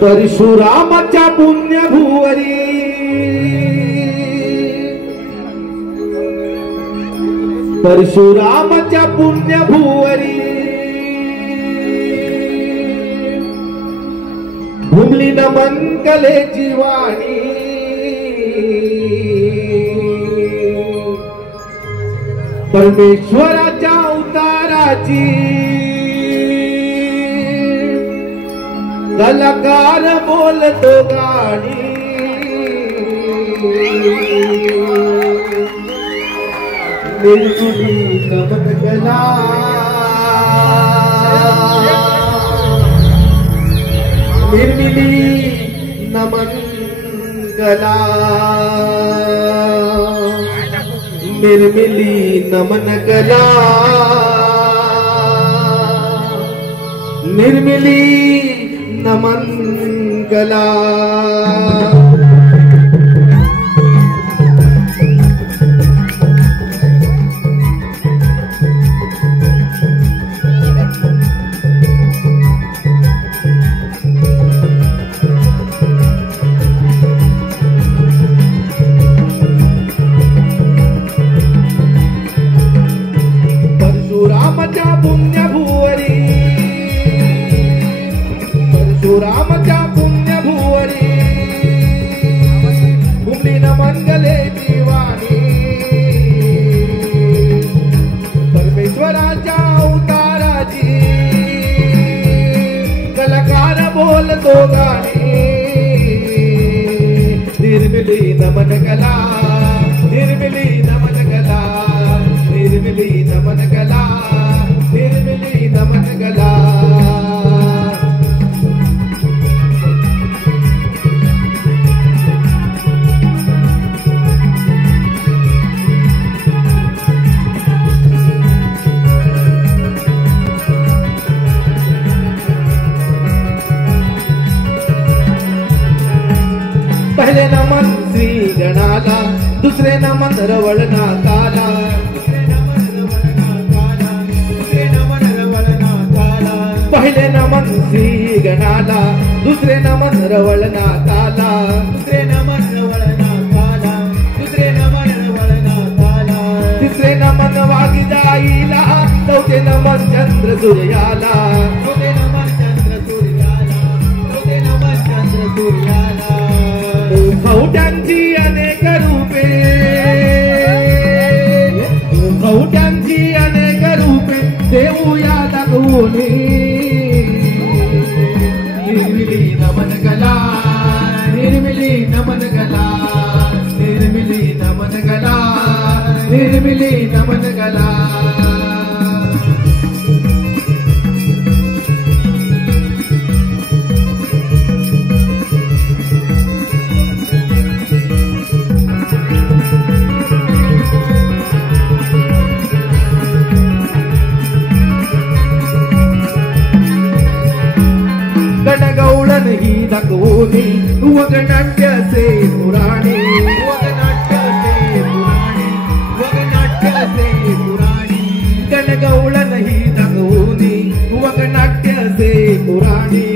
परशुरामाच्या पुण्यभुवरी परशुरामाच्या पुण्यभुवरी भूमली नमन कलेची वाणी परमेश्वराच्या अवताराची कलाकार बोलतो गाणी निर्मिली नमन कला निर्मिली नमन कला निर्मिली नमन कला निर्मिली नमन कला परशुरामाच्या पुण्यभुवरी परशुरामाच्या पुण्यभुवरी भूमली नमन कलेची वाणी परमेश्वराच्या अवताराची कलाकार बोलतो गाणी निर्मिली नमन कला निर्मिली नमन कला निर्मिली नमन कला निर्मिली नमन कला पहले नमन श्री गणाला दुसरे नमन रवळनाथाला पहले नमन श्री गणाला दुसरे नमन रवळनाथाला दुसरे नमन रवळनाथाला दुसरे नमन रवळनाथाला तिसरे नमन वागीजाईला चौथे नमन चंद्र सूर्याला चौथे नमन चंद्र सूर्याला चौथे नमन चंद्र सूर्याला मुखवट्यांची अनेक रूपे मुखवट्यांची अनेक रूपे देऊया दाखवून निर्मिली नमन कला निर्मिली नमन कला निर्मिली नमन कला निर्मिली नमन कला गणगौळण ही दाखवूनी वगनाट्याचे पुराणे वगनाट्याचे पुराणे वगनाट्याचे पुराणे गणगौळण ही दाखवूनी वगनाट्याचे पुराणे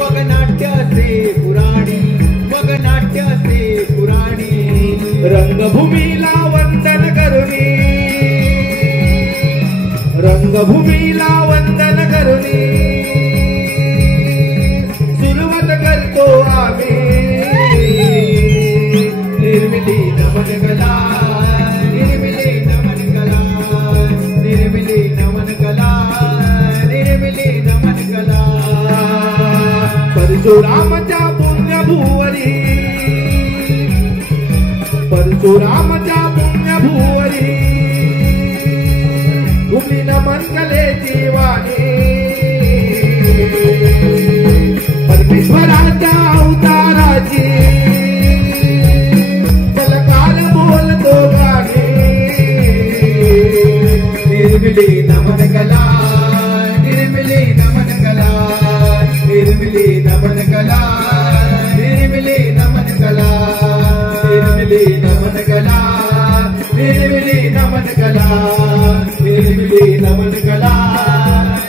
वगनाट्याचे पुराणे वगनाट्याचे पुराणे रंगभूमीला वंदन करुणी रंगभूमीला वंदन करुणी करतो आम्ही निर्मिली नमन कला निर्मिली नमन कला निर्मिली नमन कला निर्मिली नमन कला परशुरामाच्या पुण्यभुवरी परशुरामाच्या पुण्यभुवरी भूमली नमन कलेची वाणी परमेश्वराच्या अवताराची कलाकार बोलतो गाणी निर्मिली नमन कला निर्मिली नमन कला निर्मिली नमन कला निर्मिली नमन कला निर्मिली नमन कला निर्मिली नमन कला निर्मिली नमन कला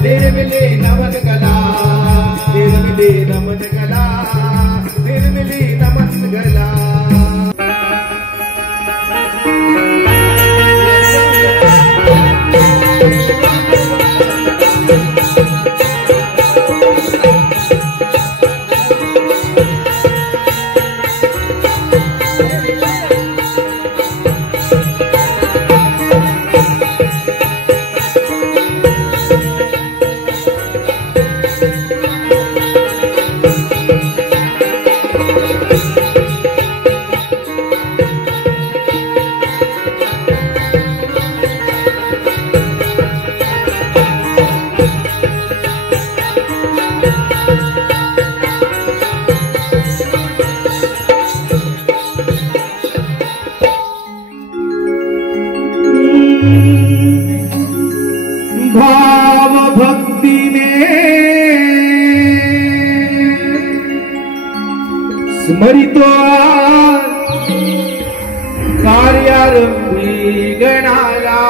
निर्मिली नमन कला निर्मिली नमन कला। स्मरितो कार्यारंभी गणाला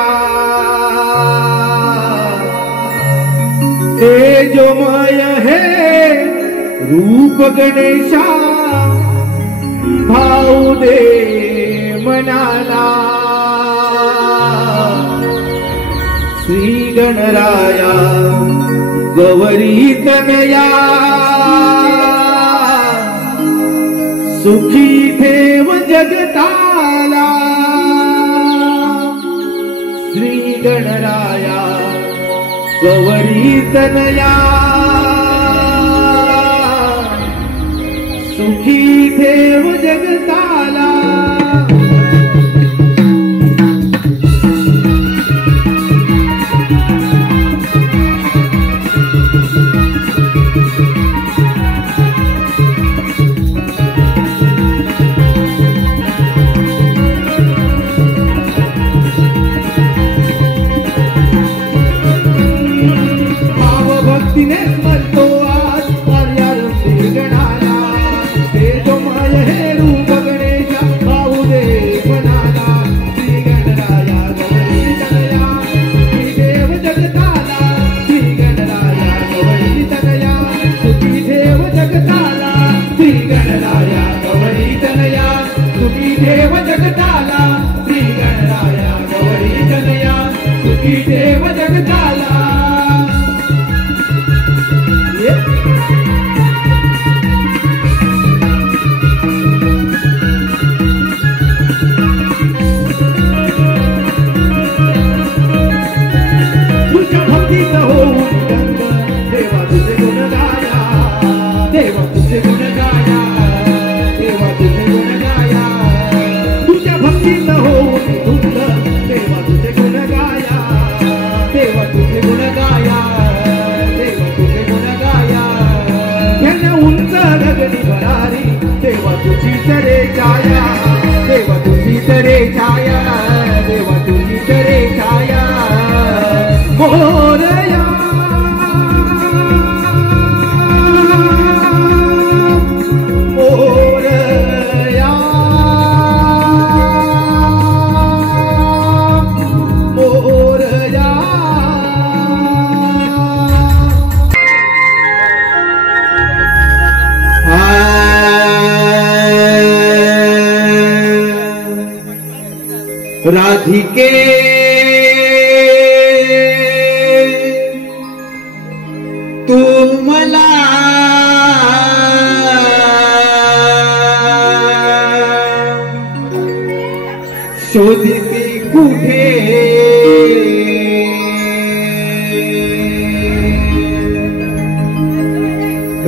तेजोमय हे रूप गणेशा भाऊ दे मनाला श्री गणराया गौरी तनया सुखी ठेव जगताला श्री गणराया गौरी तनया सुखी ठेव जगताला भक्तीने स्मरतो आज कार्यारंभी गणाला तेजोमय हे रूप गणेशा भाऊ दे मनाला श्री गणराया गौरी तनया सुखी देव जगताला श्री गणराया गौरी तनया सुखी देव जगताला श्री गणराया गौरी तनया सुखी देव जगताला श्री गणराया गौरी तनया सुखी देव जगताला देवा तुझे गुण गाया देवा तुझे गुण गाया देवा तुझे गुण गाया तुझ्या भक्तीत होऊन धुंद देवा तुझे गुण गाया देवा तुझे गुण गाया देवा तुझे गुण गाया ह्याने उंच गगनी भरारी देवा तुझी तरे छाया देवा तुझी तरे छाया देवा तुझी तरे छाया मोरया राधिके तू मला शोधिसी कुठे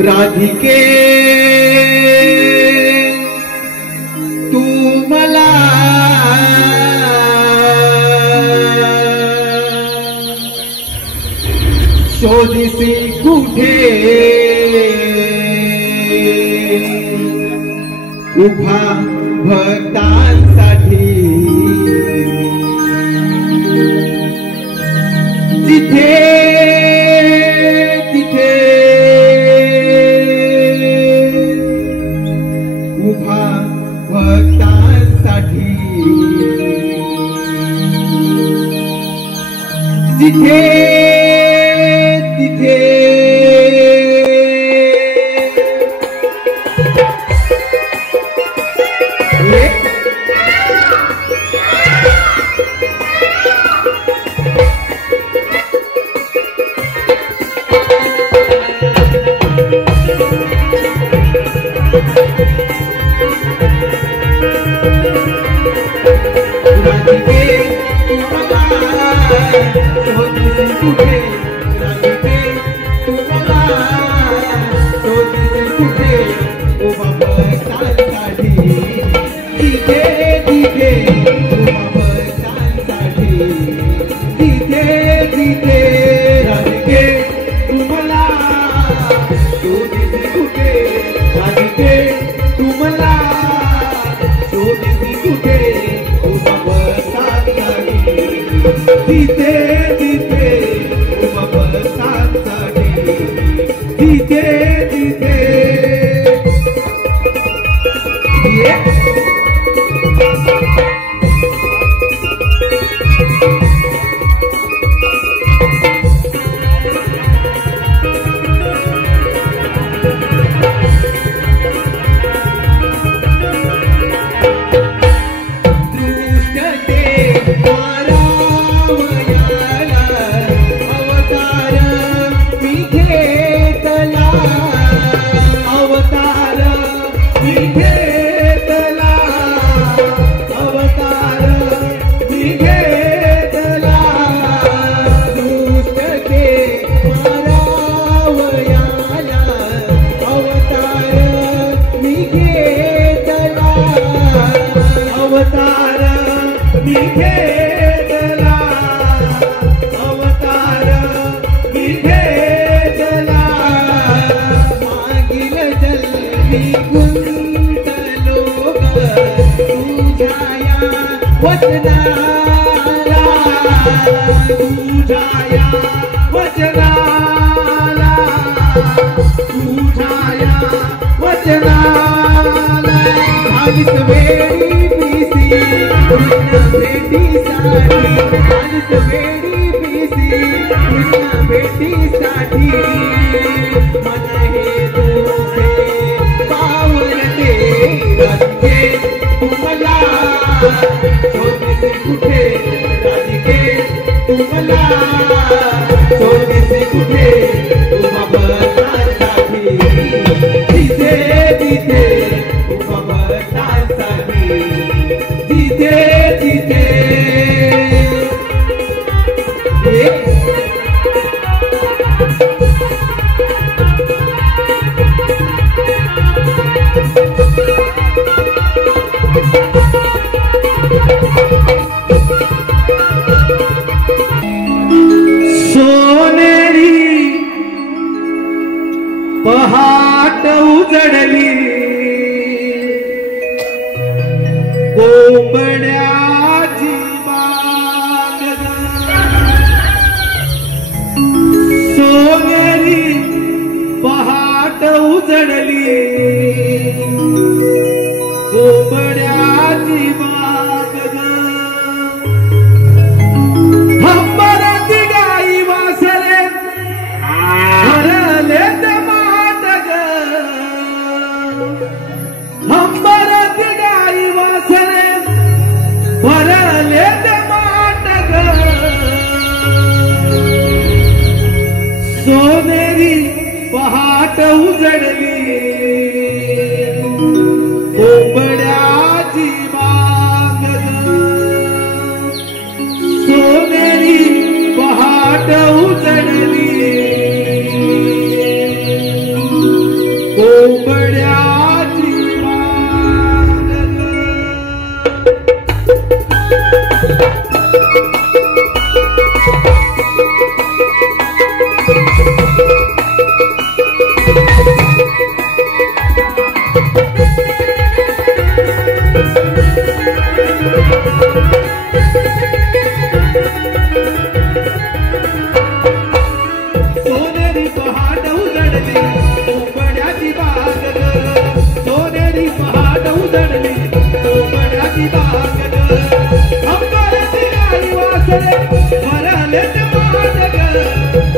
राधिके तू मला शोधिसी कुठे उभा भक्तांसाठी जिथे तिथे उभा भक्तांसाठी जिथे तिथे गुंतलो तुझ्या या वचनाला तुझ्या या वचनाला तुझ्या या वचनाला आलीस वेळी पिसी कृष्ण भेटीसाठी आलीस वेळी पिसी कृष्ण भेटीसाठी मन हे तुझे पावलते राधिके तुम्हाला शोधते कुठे राधिके तुम्हाला शोधते कुठे उभा बसण्यासाठी तिथे तिथे उभा बसण्यासाठी तिथे तिथे पहाट उजडली कोंबड्याची बाग सोनेरी पहाट उजडली कोंबड्याची बाग हंबरती गाई वासरे भरले हंबरती गाई वासरे भरले माटग सोनेरी पहाट उजडली कोंबड्याची बाग सोनेरी पहाट उजडली कोंबड्याची सोनेरी पहाट उजडली कोंबड्याची बाग सोनेरी पहाट उजडली कोंबड्याची बाग हंबरती गाई वासरे भरले माटग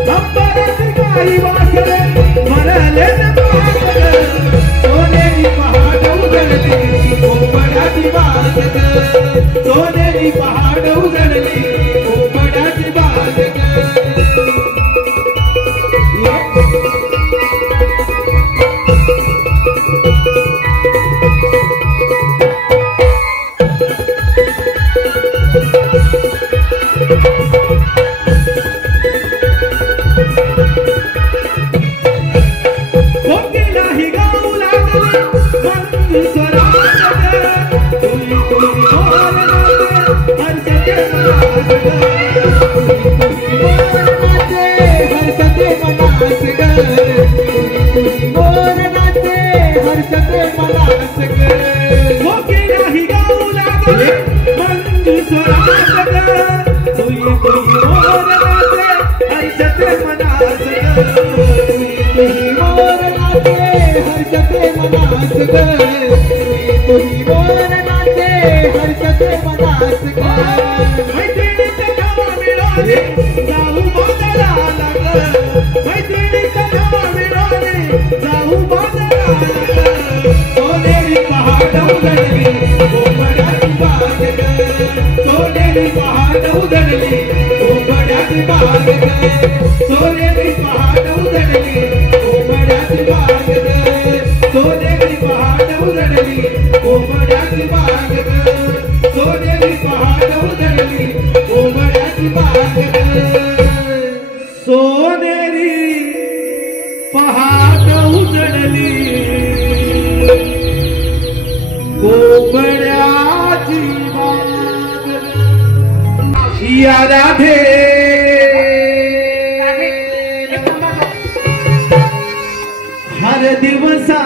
हंबरती गाई वासरे भरले माटग सोनेरी पहाट उजडली कोंबड्याची बाग सोनेरी पहाट उजडली कोंबड्याची बाग सोनेरी पहाट उजडली कोंबड्याची बाग सोनेरी पहाट उजडली कोंबड्याची बाग सोनेरी पहाट उजडली कोंबड्याची बाग सोनेरी पहाट उजडली कोंबड्याची बाग सोनेरी पहाट उजडली कोंबड्याची बाग सोनेरी पहाट उजडली कोंबड्याची बाग या राधे हर दिवसा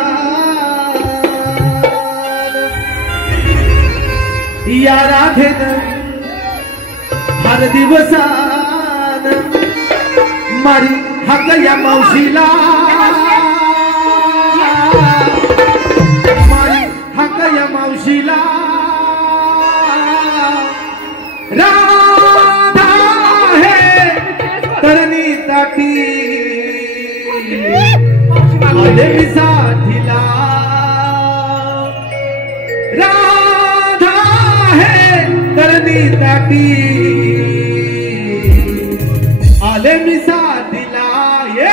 या राधेन हर दिवसान मारी हक या मावशीला मारी हक या मावशीला राधा है तरणी ताटी आले साथीला राधा है तरणी ताटी आले मी साथीला ये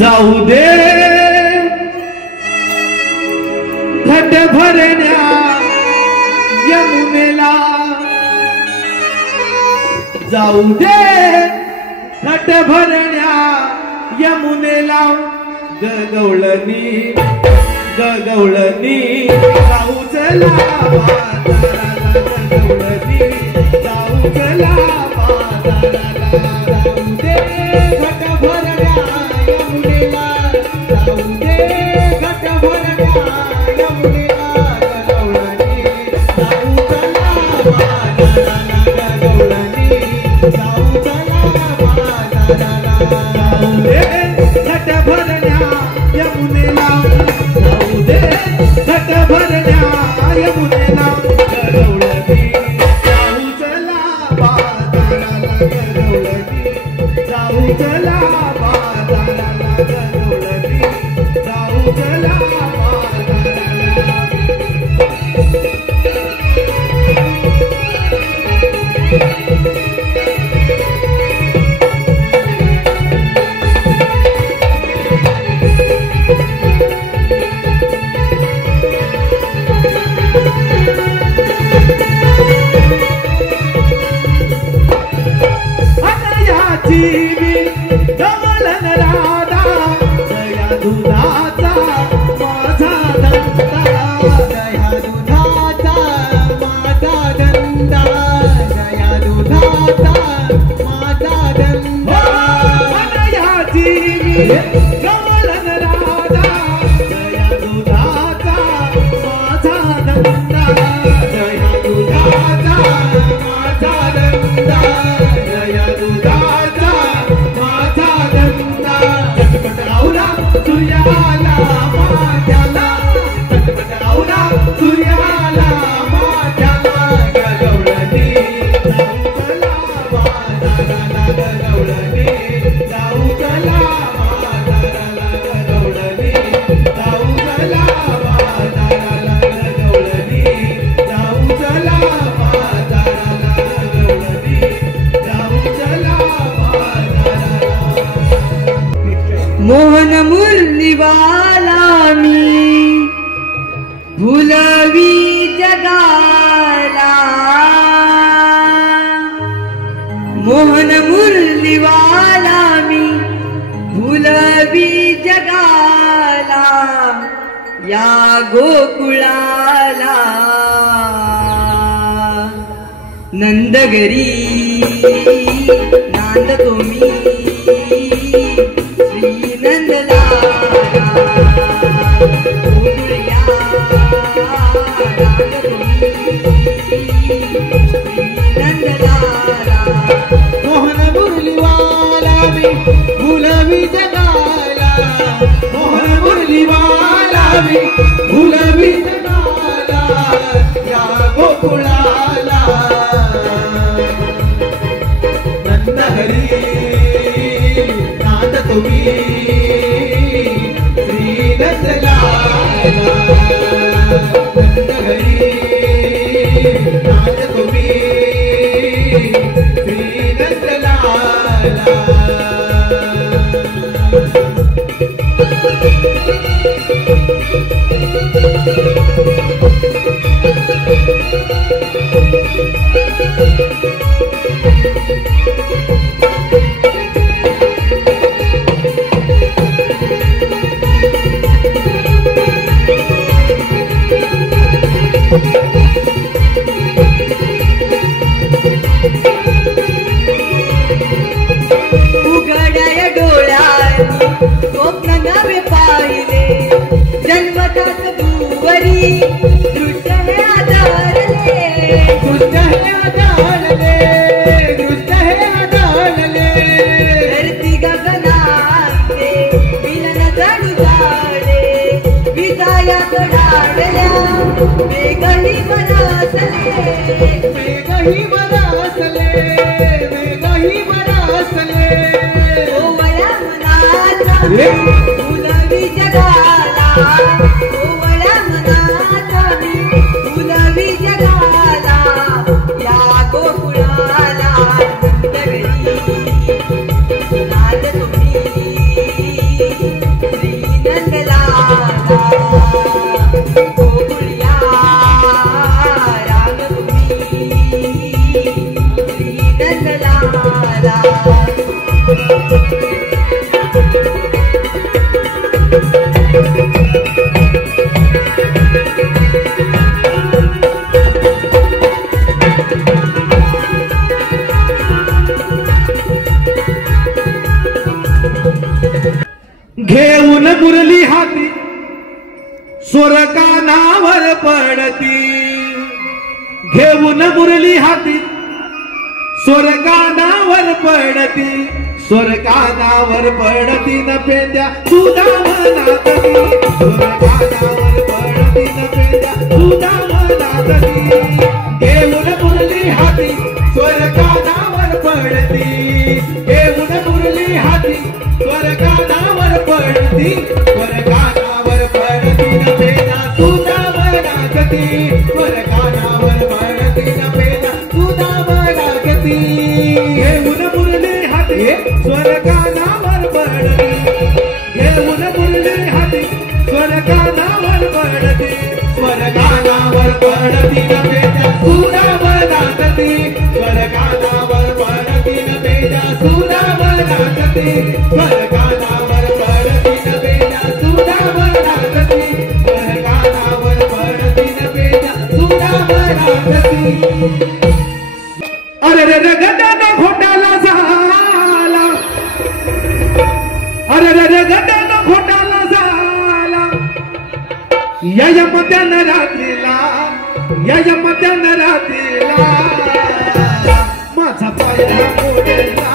जाऊ दे घट भरण्या यमुनेला जाऊ दे घट भरण्या यमुनेला गगवळणी गगवळणी जाऊ चला बाजाराला गगवळणी जाऊ चला बाजाराला जाऊ दे घट भरण्या यमुनेला जाऊ दे घट भरण्या यमुनेला गगवळणी जाऊ चला बाजाराला गगवळणी जाऊ चला बाजाराला जाऊ दे घट भरण्या यमुनेला जाऊ दे घट भरण्या यमुनेला गगवळणी जाऊ चला बाजाराला गगवळणी जाऊ चला बाजाराला गगवळणी जाऊ चला बाजाराला जीवी कमलन राधा दया दुधाचा माझा धंदा दया दुधाचा माझा धंदा दया दुधाचा माझा धंदा दया जीवी कमलन राधा दया दुधाचा माझा धंदा दया दुधाचा माझा धंदा दया दुधाचा माझा धंदा चटपटावला सूर्याला माझ्याला चटपटावला सूर्याला माझ्याला गगवळणी जाऊ चला बाजाराला गगवळणी जाऊ चला बाजाराला गगवळणी जाऊ चला बाजाराला गगवळणी भुलवी जगाला मोहन मुरलीवाला मी भुलवी जगाला या गोकुळाला नंदगरी नांदतो मी श्री नंदलाला गोकुळया नांदतो मी श्री नंदलाला मोहन मुरलीवाला मी भुलवी जगाला मोहन मुरलीवाला मी भुलवी जगाला या गोकुळाला नंदहरी नांदतो मी श्री नंदलाला नंदहरी नांदतो मी श्री नंदलाला उघड्या डोळ्यांनी स्वप्न नवे पाहिले जन्मताच भुवरी दृश्य हे आधारले दृश्य हे आधारले दृश्य हे आधारले धरती गगनांचे मिलन जणू झाले विजाया चढाडल्या मेघही बरसले मेघही बरसले मेघही बरसले ओवळ्या मनाचा भुलवी जगाला ओवळ्या मनाचा भुलवी जगाला या गोकुळाला नंदगरी नांदतो मी श्री नंदलाला गोकुळया रांगतो मी श्री नंदलाला घेऊन मुरली हाती स्वर्गानावर पडती घेऊन मुरली हाती स्वर्गानावर पडती स्वर्गानावर पडती न पेंद्या तुझा मनातली स्वर्गानावर पडती न पेंद्या तुझा मनातली घेऊन मुरली हाती स्वर्गानावर पडती घेऊन मुरली हाती स्वर्गानावर पडती स्वर्गानावर पडती न पेंद्या तुझा मनातली स्वर्गानावर पडती न पेंद्या तुझा मनातली घेऊन मुरली हाती स्वर्गानावर पडती घेऊन मुरली हाती स्वर्गानावर पडती स्वर्गानावर पडती न पेंद्या तुझा मनातली स्वर्गानावर पडती न पेंद्या तुझा मनातली स्वर्गानावर पडती न पेंद्या तुझा मनातली स्वर्गानावर पडती न पेंद्या तुझा मनातली अरे रे रे गड्यानं घोटाला झाला अरे रे रे गड्यानं घोटाला झाला या यमत्यानं रात्रीला माझा पाय हा मोडला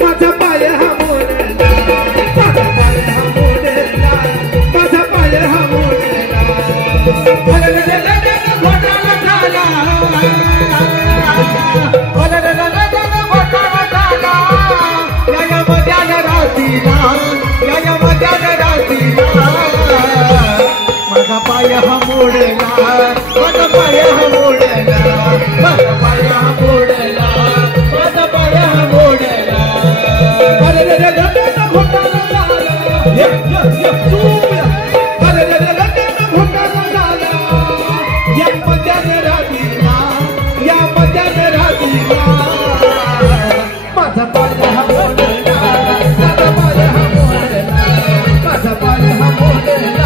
माझा पाय हा मोडला माझा पाय हा मोडला माझा पाय हा मोडला अरे रे रे गड्यानं घोटाला झाला माझा पाय हा मोडला माझा पाय हा मोडला माझा पाय हा मोडला माझा पाय हा मोडला अरे रे रे गड्यानं घोटाला झाला अरे रे रे गड्यानं घोटाला झाला मोदला